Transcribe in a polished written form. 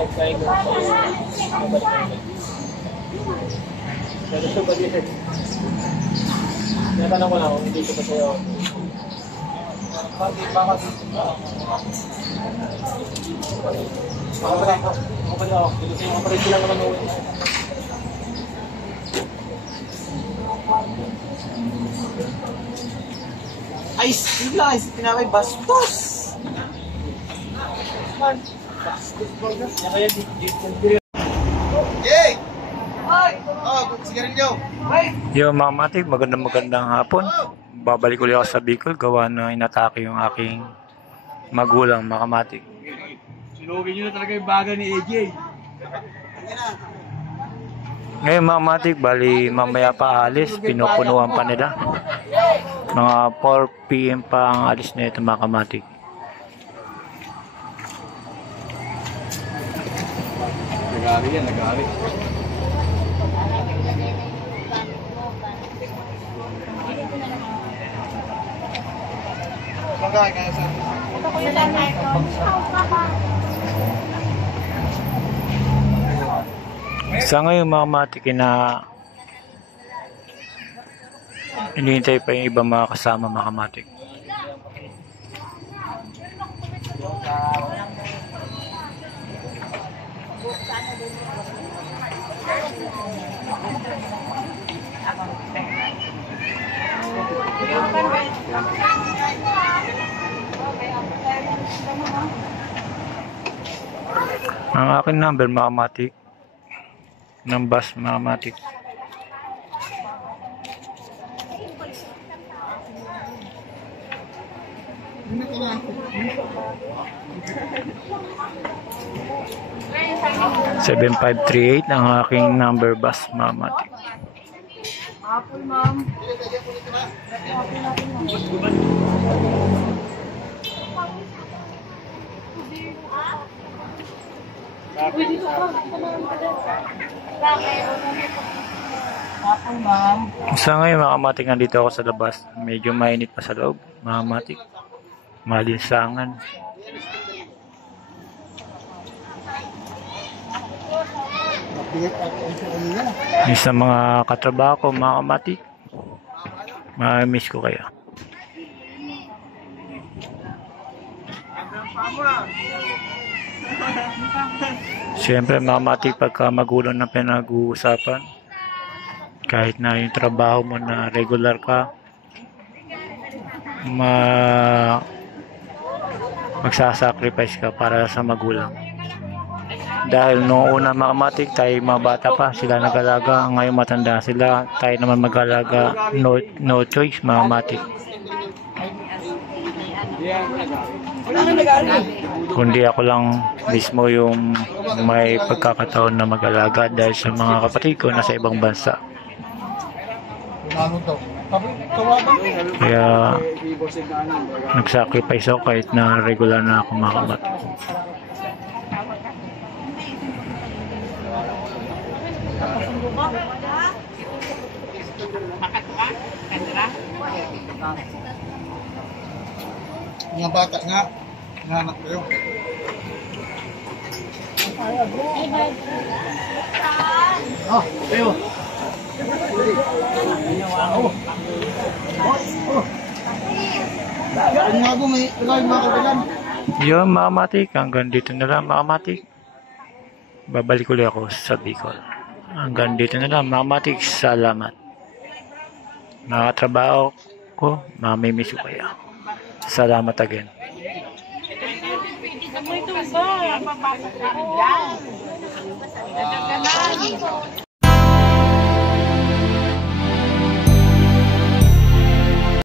Pagkain ko sa'yo, mabalik namin. Pero ito ba din? Tinatanong ko lang kung hindi ko pa sa'yo. Bakit? Makabalik ako. Dito sa'yo, makapalit lang naman uwi. Ay, yun lang. Pinamay bastos. Kaya dito. Yay! Oh, sigarilyo. Yo mga matik, magandang hapon. Babalik ulit ako sa Bicol, gawa na inatake yung aking magulang, mga kamatik. Sinugin nyo na talaga yung baga ni AJ. Ngayon mga matik, bali mamaya pa alis, pinupunuan pa nila. Mga 4 PM pa ang alis na ito mga kamatik. Nag-aari yan, nag-aari. Sa ngayon mga matik na hinihintay pa yung ibang mga kasama mga kamatik. Ang aking number mga matik ng bus mga matik. Seven 7538 ang aking number bus mga matik. Apple, ma'am. Apple, ma'am. Sa ngayon mga kamatik, nandito ako sa labas. Medyo mainit pa sa loob mga kamatik. Malinsangan. Sa mga katrabaho ko mga kamatik, ma-miss ko kayo. Siyempre mga kamatik, pagka magulang na pinag-uusapan, kahit na yung trabaho mo na regular ka, magsasacrifice ka para sa magulang. Dahil noong una mga kamatik, tayo mga bata pa, sila nag-alaga. Ngayon matanda sila, tayo naman mag-alaga. No choice mga kamatik. Kundi ako lang mismo yung may pagkakataon na mag-alaga dahil sa mga kapatid ko nasa ibang bansa. Kaya nag-sacrifice ako kahit na regular na ako mga kamatik. Mga bata nga, nanak ko yun. Oh, ayo. Ano nga po, may mga kabilan. Yun mga kamatik, hanggang dito na lang mga kamatik. Babalik ulit ako sa Bicol. Hanggang dito na lang mga kamatik, salamat. Mga katrabaho ko, mamimiss ko kayo. Salamat again. Ito ba?